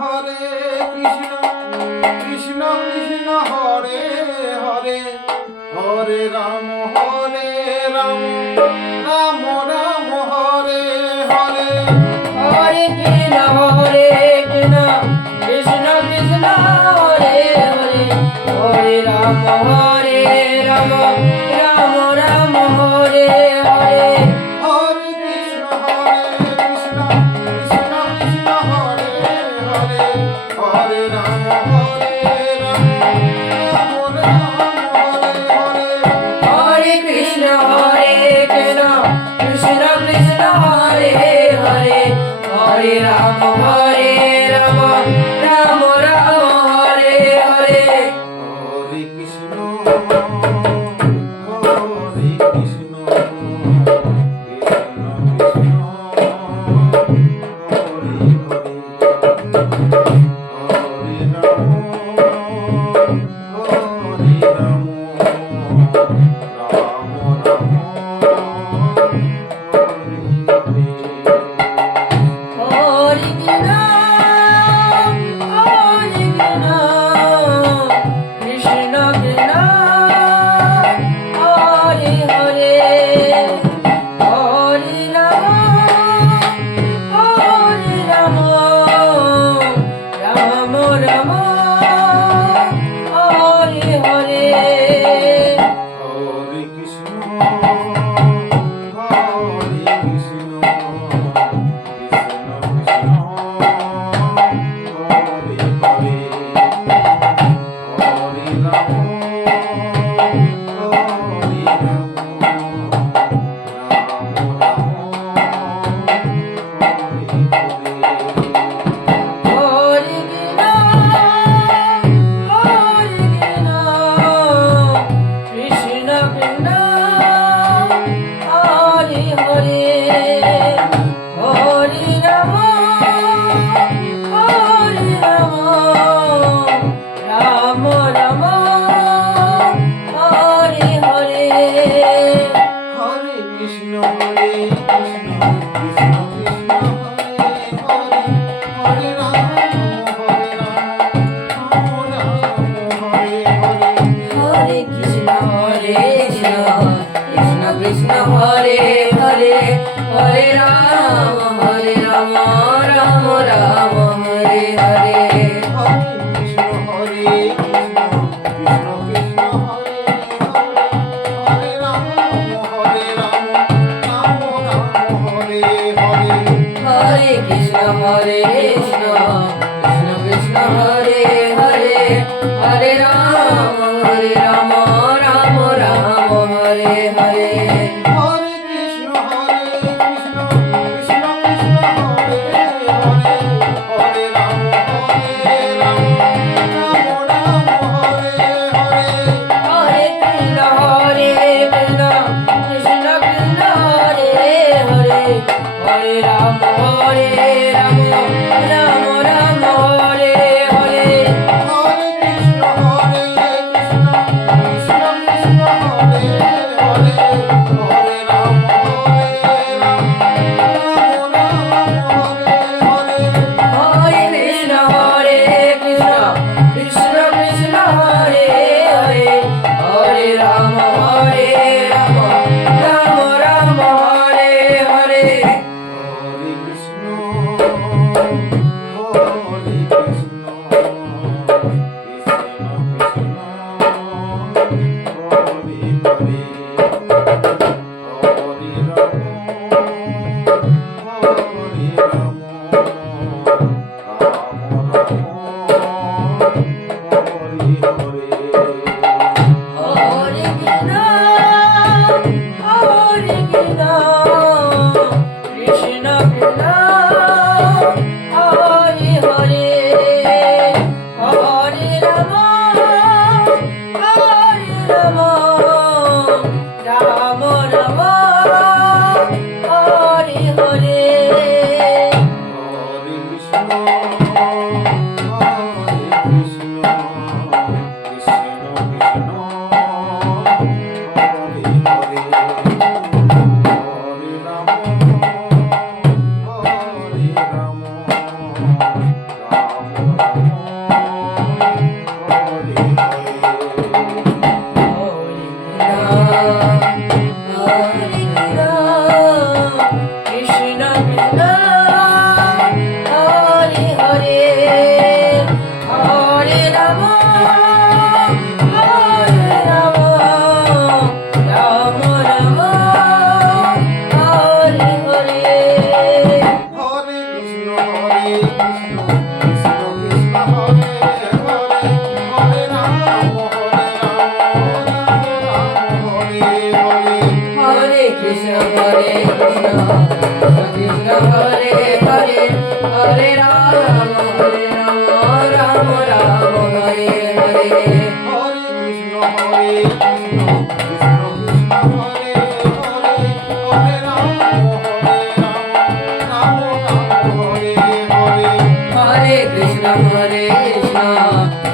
Hare Krishna Krishna Krishna Hare Hare Hare Ram Ram Ram Hare Hare Hare Krishna Krishna Krishna Hare Hare Hare Ram Ram Ram Hare Hare Hare Krishna Krishna Krishna Krishna Hare Hare Hare Ram Ram Hare Hare Hare Krishna Krishna Krishna Krishna Hare Hare Hare Ram Ram Ram Hare Hare Hare Krishna Hare Krishna Krishna Krishna Hare Hare Hare Ram Ram Ram Hare Krishna Krishna Krishna Hare Hare Hare Ram Ram Ram Hare Hare Hare Krishna Hare Krishna Krishna Krishna Hare Hare Hare Ram Ram Ram Hare Hare Krishna Krishna Krishna Krishna Hare Hare Hare Ram Hare Hare Hare Krishna Krishna Krishna Hare Hare Hare Ram Ram Ram Hare Hare Hare Krishna Krishna Krishna Hare Hare Hare Ram Ram Ram Hare Hare Hare Krishna Krishna Krishna Hare Hare Hare Ram Ram Ram Hare Hare Hare Krishna Krishna Krishna Krishna Hare Hare Hare Ram Ram Ram Hare Hare Hare Krishna Krishna Krishna Krishna Hare Hare Hare Ram Ram Ram Hare Hare Hare Krishna Krishna Krishna Hare Hare Hare Ram Ram Ram Hare Hare Hare Krishna Krishna Krishna Hare Hare Hare Ram Ram Ram Hare Hare Hare Krishna Hare Krishna, Hare Krishna,